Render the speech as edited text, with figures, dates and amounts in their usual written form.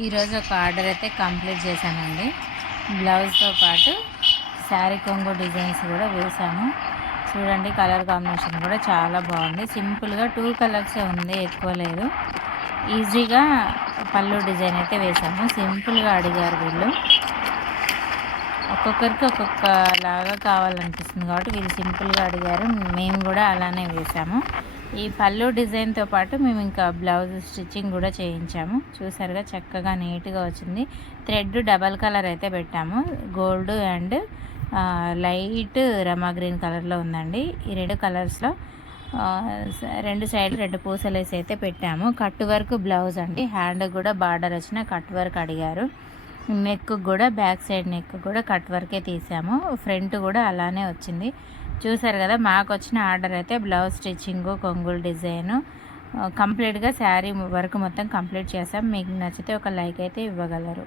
ఈరోజు ఒక ఆర్డర్ అయితే కంప్లీట్ చేశానండి. బ్లౌజ్తో పాటు శారీ కొంగు డిజైన్స్ కూడా వేసాము. చూడండి, కలర్ కాంబినేషన్ కూడా చాలా బాగుంది. సింపుల్గా 2 కలర్సే ఉంది, ఎక్కువ లేదు. ఈజీగా పళ్ళు డిజైన్ అయితే వేసాము. సింపుల్గా అడిగారు వీళ్ళు. ఒక్కొక్కరికి ఒక్కొక్కలాగా కావాలనిపిస్తుంది కాబట్టి వీళ్ళు సింపుల్గా అడిగారు. మేము కూడా అలానే వేసాము. ఈ పళ్ళు డిజైన్తో పాటు మేము ఇంకా బ్లౌజ్ స్టిచ్చింగ్ కూడా చేయించాము. చూసారుగా, చక్కగా నీట్గా వచ్చింది. థ్రెడ్ డబల్ కలర్ అయితే పెట్టాము. Gold and light Rama green కలర్లో ఉందండి. ఈ 2 కలర్స్లో 2 సైడ్ 2 పూసలు వేసి అయితే పెట్టాము. కట్ వర్క్ బ్లౌజ్ అండి. హ్యాండ్ కూడా బార్డర్ వచ్చిన కట్ వర్క్ అడిగారు. నెక్ కూడా బ్యాక్ సైడ్ నెక్ కూడా కట్ వర్కే తీసాము. ఫ్రంట్ కూడా అలానే వచ్చింది. చూసారు కదా, మాకు వచ్చిన ఆర్డర్ అయితే బ్లౌజ్ స్టిచ్చింగు, కొంగుల్ డిజైను కంప్లీట్గా శారీ వర్క్ మొత్తం కంప్లీట్ చేసాం. మీకు నచ్చితే ఒక లైక్ అయితే ఇవ్వగలరు.